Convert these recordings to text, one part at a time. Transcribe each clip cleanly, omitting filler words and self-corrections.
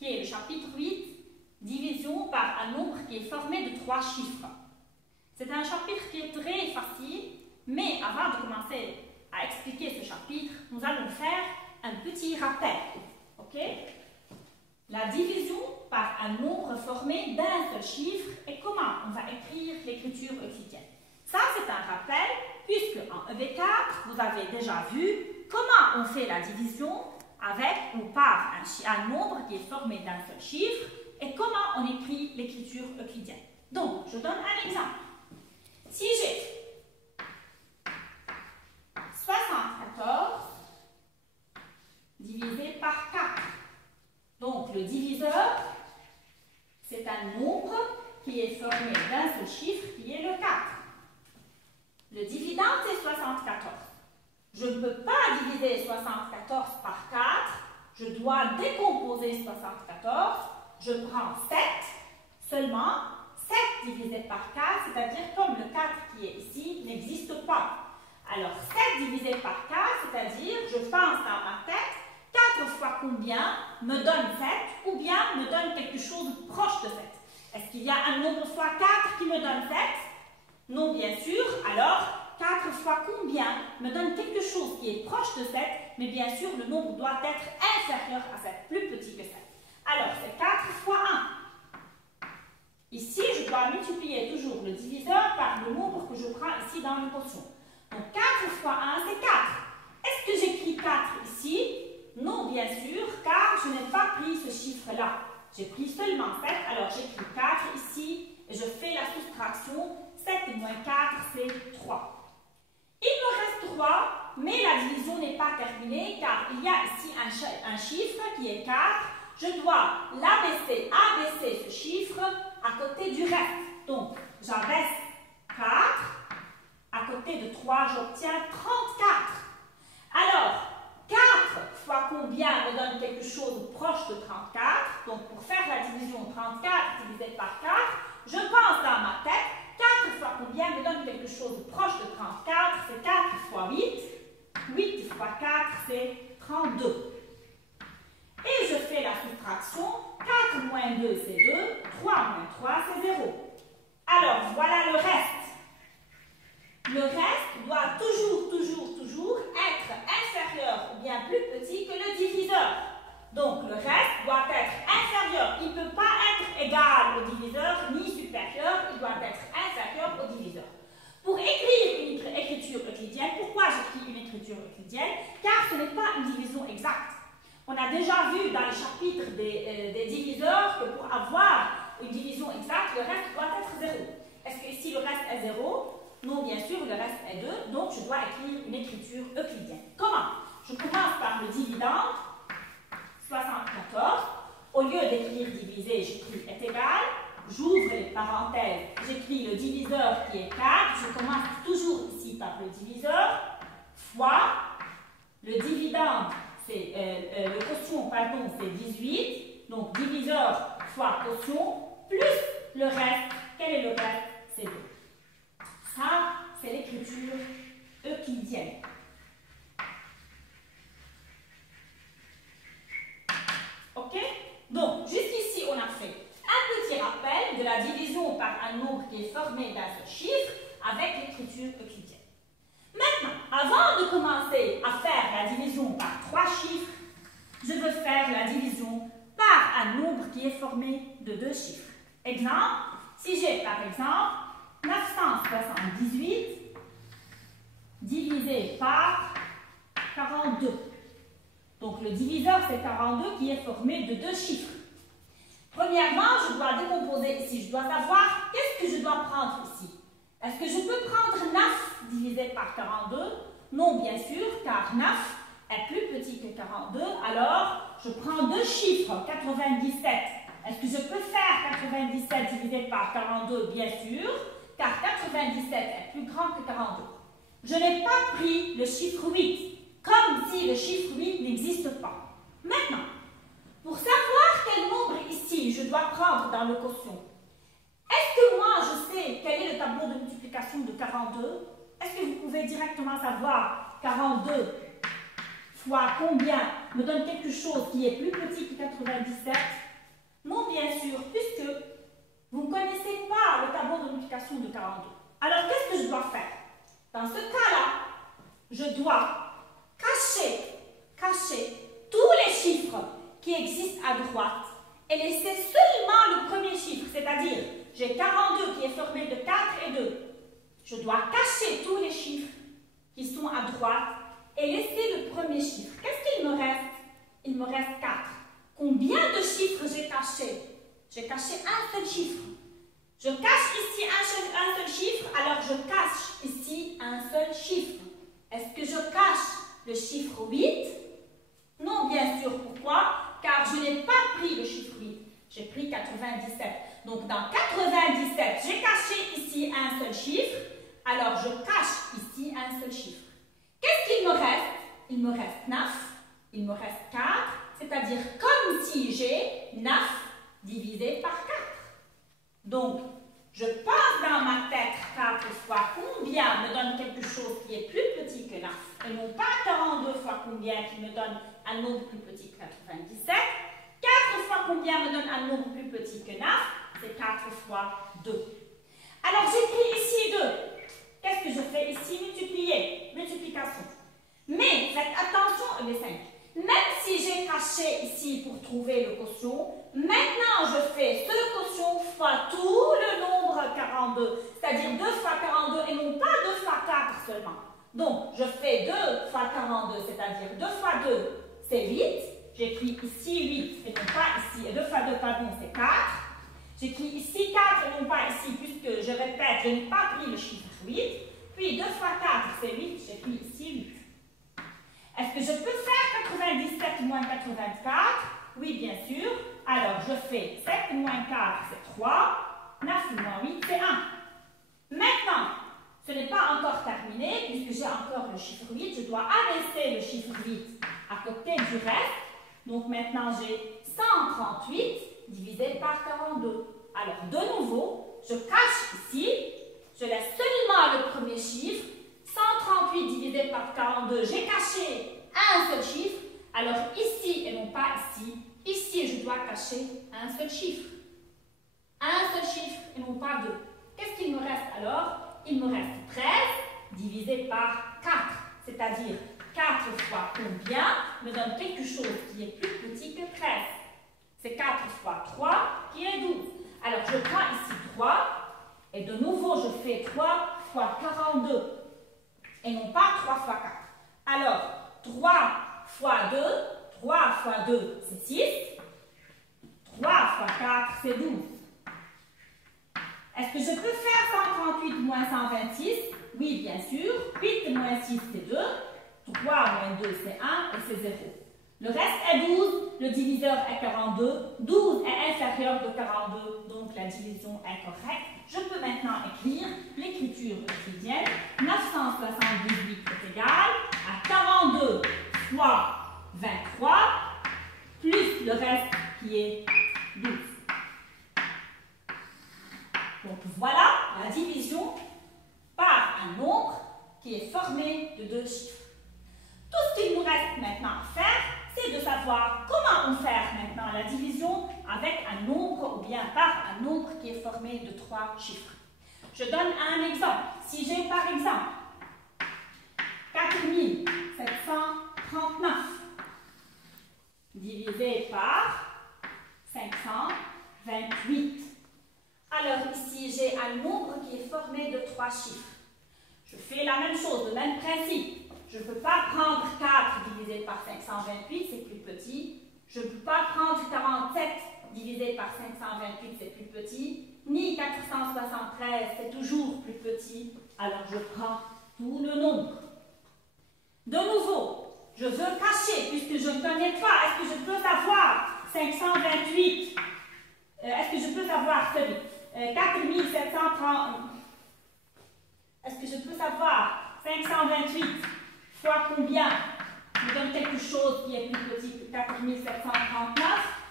qui est le chapitre 8, division par un nombre qui est formé de 3 chiffres. C'est un chapitre qui est très facile, mais avant de commencer à expliquer ce chapitre, nous allons faire un petit rappel. Ok? La division par un nombre formé d'un seul chiffre et comment on va écrire l'écriture euclidienne. Ça, c'est un rappel, puisque en EV4, vous avez déjà vu comment on fait la division avec ou par un nombre qui est formé d'un seul chiffre et comment on écrit l'écriture euclidienne. Donc, je donne un exemple. Si j'ai 74 divisé par 4, donc le diviseur, c'est un nombre qui est formé d'un seul chiffre qui est le 4. Le dividende, c'est 74. Je ne peux pas diviser 74 par 4. Je dois décomposer 74. Je prends 7 seulement. 7 divisé par 4, c'est-à-dire comme le 4 qui est ici n'existe pas. Alors 7 divisé par 4, c'est-à-dire je pense dans ma tête 4 fois combien me donne 7 ou bien me donne quelque chose proche de 7. Est-ce qu'il y a un nombre fois 4 qui me donne 7? Non, bien sûr. Alors 4 fois combien me donne quelque chose qui est proche de 7, mais bien sûr le nombre doit être inférieur à 7, plus petit que 7. Alors c'est 4 fois 1. Ici, je dois multiplier toujours le diviseur par le nombre que je prends ici dans le quotient. Donc 4 fois 1, c'est 4. Est-ce que j'écris 4 ici? Non, bien sûr, car je n'ai pas pris ce chiffre-là. J'ai pris seulement 7, alors j'écris 4 ici et je fais la soustraction. 7 moins 4, c'est 3. Il me reste 3, mais la division n'est pas terminée car il y a ici un chiffre qui est 4. Je dois l'abaisser, abaisser ce chiffre à côté du reste. Donc, j'abaisse 4. À côté de 3, j'obtiens 34. Alors, 4 fois combien me donne quelque chose proche de 34? Donc, pour faire la division 34 divisé par 4, je pense dans ma tête, 4 fois combien me donne quelque chose proche de 34? C'est 4 fois 8. 8 fois 4, c'est 32. Et je fais la soustraction. 4 moins 2, c'est 2. 3 moins 3, c'est 0. Alors, voilà le reste. Le reste doit toujours être inférieur ou bien plus petit que le diviseur. Donc, le reste doit être inférieur. Il ne peut pas être égal au diviseur ni supérieur. Il doit être inférieur au diviseur. Pour écrire une écriture euclidienne, pourquoi j'écris une écriture euclidienne? Car ce n'est pas une division exacte. On a déjà vu dans le chapitre des diviseurs que pour avoir une division exacte, le reste doit être 0. Est-ce que ici le reste est 0? Non, bien sûr, le reste est 2, donc je dois écrire une écriture euclidienne. Comment? Je commence par le dividende, 74. Au lieu d'écrire divisé, j'écris est égal. J'ouvre les parenthèses, j'écris le diviseur qui est 4. Je commence toujours ici par le diviseur, fois le dividende. Le quotient, pardon, c'est 18. Donc, diviseur fois quotient, plus le reste. Quel est le reste? C'est 2. Ça, c'est l'écriture euclidienne. OK? Donc, jusqu'ici, on a fait un petit rappel de la division par un nombre qui est formé d'un seul chiffre avec l'écriture euclidienne. Maintenant, avant de commencer à faire la division par 3 chiffres, je veux faire la division par un nombre qui est formé de 2 chiffres. Exemple, si j'ai par exemple 978 divisé par 42. Donc le diviseur c'est 42 qui est formé de 2 chiffres. Premièrement, je dois décomposer ici. Je dois savoir qu'est-ce que je dois prendre ici. Est-ce que je peux prendre 9 divisé par 42? Non, bien sûr, car 9 est plus petit que 42. Alors, je prends 2 chiffres, 97. Est-ce que je peux faire 97 divisé par 42? Bien sûr, car 97 est plus grand que 42. Je n'ai pas pris le chiffre 8, comme si le chiffre 8 n'existe pas. Maintenant, pour savoir quel nombre ici je dois prendre dans le quotient, est-ce que moi je sais quel est le tableau de multiplication de 42? Est-ce que vous pouvez directement savoir 42 fois combien me donne quelque chose qui est plus petit que 97? Non, bien sûr, puisque vous ne connaissez pas le tableau de multiplication de 42. Alors, qu'est-ce que je dois faire? Dans ce cas-là, je dois cacher tous les chiffres qui existent à droite et laisser seulement le premier chiffre, c'est-à-dire, j'ai 42 qui est formé de 4 et 2. Je dois cacher tous les chiffres qui sont à droite et laisser le premier chiffre. Qu'est-ce qu'il me reste? Il me reste 4. Combien de chiffres j'ai cachés? J'ai caché un seul chiffre. Je cache ici un seul chiffre, alors je cache ici un seul chiffre. Est-ce que je cache le chiffre 8? Non, bien sûr. Pourquoi? Car je n'ai pas pris le chiffre 8. J'ai pris 97. Donc, dans 97, j'ai caché ici un seul chiffre. Alors, je cache ici un seul chiffre. Qu'est-ce qu'il me reste? Il me reste 9. Il me reste 4. C'est-à-dire comme si j'ai 9 divisé par 4. Donc, je pense dans ma tête 4 fois combien me donne quelque chose qui est plus petit que 9. Et non pas 42 fois combien qui me donne un nombre plus petit que 97. 4 fois combien me donne un nombre plus petit que 9. C'est 4 fois 2. Alors, j'écris ici 2. Qu'est-ce que je fais ici? Multiplier. Multiplication. Mais, faites attention, les 5. Même si j'ai caché ici pour trouver le quotient, maintenant je fais ce quotient fois tout le nombre 42, c'est-à-dire 2 fois 42 et non pas 2 fois 4 seulement. Donc, je fais 2 fois 42, c'est-à-dire 2 fois 2, c'est 8. J'écris ici 8 et non pas ici, et 2 fois 2, pardon, c'est 4. J'écris ici 4 et non pas ici, puisque je répète, je n'ai pas pris le chiffre 8. Puis 2 fois 4, c'est 8, j'écris ici 8. Est-ce que je peux faire 97 moins 84? Oui, bien sûr. Alors, je fais 7 moins 4, c'est 3. 9 moins 8, c'est 1. Maintenant, ce n'est pas encore terminé, puisque j'ai encore le chiffre 8. Je dois abaisser le chiffre 8 à côté du reste. Donc, maintenant, j'ai 138 divisé par 42. Alors, de nouveau, je cache ici. Je laisse seulement le premier chiffre. 138 divisé par 42, j'ai caché un seul chiffre. Alors ici, et non pas ici, je dois cacher un seul chiffre. Un seul chiffre et non pas 2. Qu'est-ce qu'il me reste alors? Il me reste 13 divisé par 4. C'est-à-dire 4 fois combien me donne quelque chose qui est plus petit que 13. C'est 4 fois 3 qui est 12. Alors je prends ici 3 et de nouveau je fais 3 fois 42. Et non pas 3 fois 4. Alors, 3 fois 2, 3 fois 2, c'est 6. 3 fois 4, c'est 12. Est-ce que je peux faire 138 moins 126? Oui, bien sûr. 8 moins 6, c'est 2. 3 moins 2, c'est 1 et c'est 0. Le reste est 12. Le diviseur est 42. 12 est inférieur de 42, donc la division est correcte. Je peux maintenant écrire l'écriture euclidienne. 978 est égal à 42 fois 23 plus le reste qui est 12. Donc voilà la division par un nombre qui est formé de 2 chiffres. Tout ce qu'il nous reste maintenant à faire, c'est de savoir comment on fait maintenant la division avec un nombre ou bien par un nombre qui est formé de 3 chiffres. Je donne un exemple. Si j'ai par exemple 4739 divisé par 528. Alors ici, j'ai un nombre qui est formé de 3 chiffres. Je fais la même chose, le même principe. Je ne peux pas prendre 4 divisé par 528, c'est plus petit. Je ne peux pas prendre 47 divisé par 528, c'est plus petit. Ni 473, c'est toujours plus petit. Alors je prends tout le nombre. De nouveau, je veux cacher, puisque je ne connais pas. Est-ce que je peux savoir 528? Est-ce que je peux savoir 4730? Est-ce que je peux savoir 528 fois combien me donne quelque chose qui est plus petit que 4739?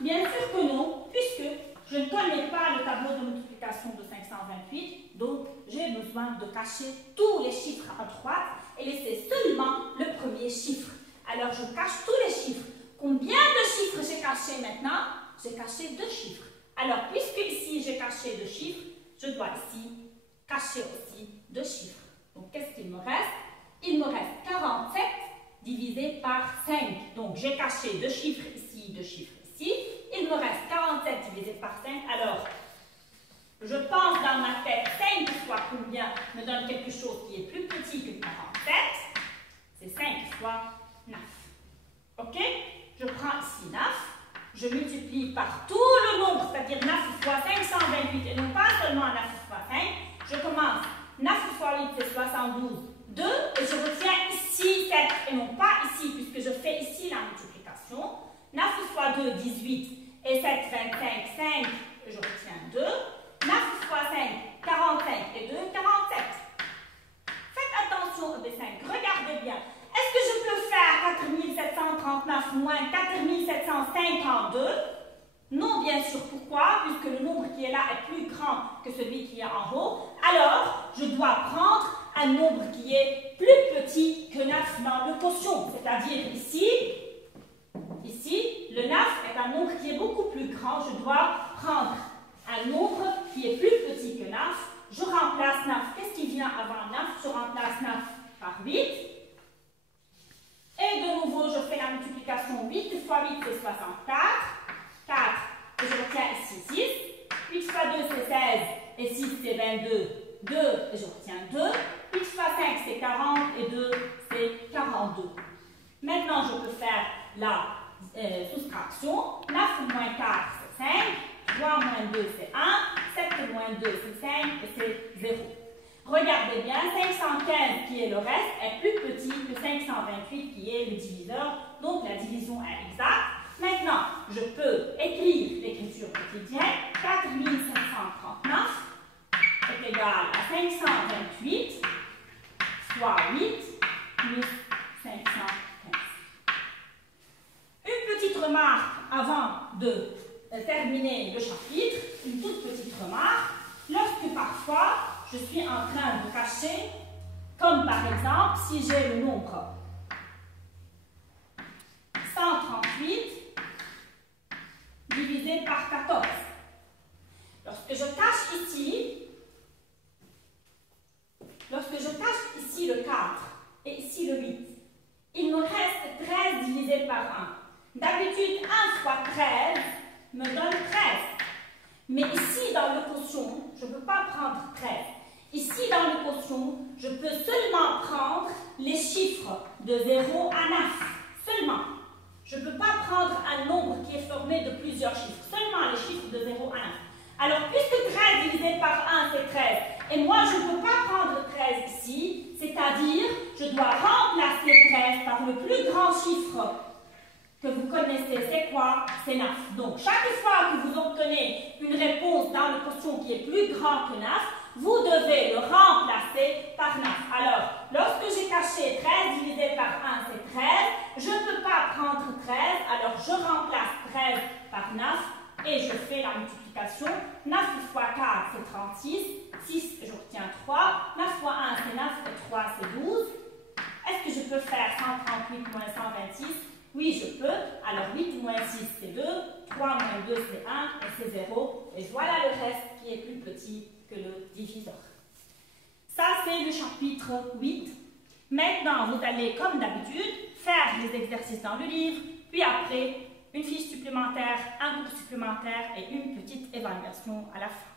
Bien sûr que non, puisque je ne connais pas le tableau de multiplication de 528, donc j'ai besoin de cacher tous les chiffres à droite et laisser seulement le premier chiffre. Alors je cache tous les chiffres. Combien de chiffres j'ai cachés maintenant? j'ai caché 2 chiffres. Alors, puisque ici j'ai caché 2 chiffres, je dois ici cacher aussi 2 chiffres. Donc, qu'est-ce qu'il me reste? Il me reste 47 divisé par 5. Donc, j'ai caché 2 chiffres ici, 2 chiffres ici. Il me reste 47 divisé par 5. Alors, je pense dans ma tête 5 fois combien me donne quelque chose qui est plus petit que 47. C'est 5 fois 9. OK? Je prends ici 9. Je multiplie par tout le nombre, c'est-à-dire 9 fois 528, et non pas seulement 9 fois 5. Je commence. 9 fois 8, c'est 72. 2, et je retiens ici 7, et non pas ici, puisque je fais ici la multiplication. 9 fois 2, 18, et 7, 25, 5, je retiens 2. 9 fois 5, 45, et 2, 47. Faites attention au dessin, regardez bien. Est-ce que je peux faire 4739 moins 4752? Non, bien sûr. Pourquoi? Puisque le nombre qui est là est plus grand que celui qui est en haut. Alors, je dois prendre un nombre qui est plus petit que 9 dans le quotient. C'est-à-dire ici, le 9 est un nombre qui est beaucoup plus grand. Je dois prendre un nombre qui est plus petit que 9. Je remplace 9. Qu'est-ce qui vient avant 9? Je remplace 9 par 8. Et de nouveau, je fais la multiplication. 8 fois 8, c'est 64. 4, et je retiens ici 6. 8 fois 2, c'est 16. Et 6, c'est 22. 2, et je retiens 2. 8 fois 5, c'est 40. Et 2, c'est 42. Maintenant, je peux faire la soustraction. 9 moins 4, c'est 5. 3 moins 2, c'est 1. 7 moins 2, c'est 5. Et c'est 0. Regardez bien, 515 qui est le reste est plus petit que 528 qui est le diviseur. Donc, la division est exacte. Maintenant, je peux écrire l'écriture quotidienne. 4739 est égal à 528 fois 8 plus 515. Une petite remarque avant de terminer le chapitre. Une toute petite remarque. Lorsque parfois, je suis en train de cacher, comme par exemple, si j'ai le nombre 138 divisé par 14. Lorsque je cache ici le 4 et ici le 8, il me reste 13 divisé par 1. D'habitude, 1 fois 13 me donne 13. Mais ici, dans le quotient, je ne peux pas prendre 13. Ici, dans le quotient, je peux seulement prendre les chiffres de 0 à 9. Seulement. Je ne peux pas prendre un nombre qui est formé de plusieurs chiffres. Seulement les chiffres de 0 à 9. Alors, puisque 13 divisé par 1, c'est 13, et moi, je ne peux pas prendre 13 ici, c'est-à-dire, je dois remplacer 13 par le plus grand chiffre que vous connaissez, c'est quoi? C'est 9. Donc, chaque fois que vous obtenez une réponse dans le quotient qui est plus grand que 9, vous devez le remplacer par 9. Alors, lorsque j'ai caché 13 divisé par 1, c'est 13. Je ne peux pas prendre 13, alors je remplace 13 par 9 et je fais la multiplication. 9 fois 4, c'est 36. 6, je retiens 3. 9 fois 1, c'est 9 et 3, c'est 12. Est-ce que je peux faire 138 moins 126? Oui, je peux. Alors, 8 moins 6, c'est 2. 3 moins 2, c'est 1. Et c'est 0. Et voilà le reste qui est plus petit que le diviseur. Ça, c'est le chapitre 8. Maintenant, vous allez, comme d'habitude, faire les exercices dans le livre. Puis après, une fiche supplémentaire, un cours supplémentaire et une petite évaluation à la fin.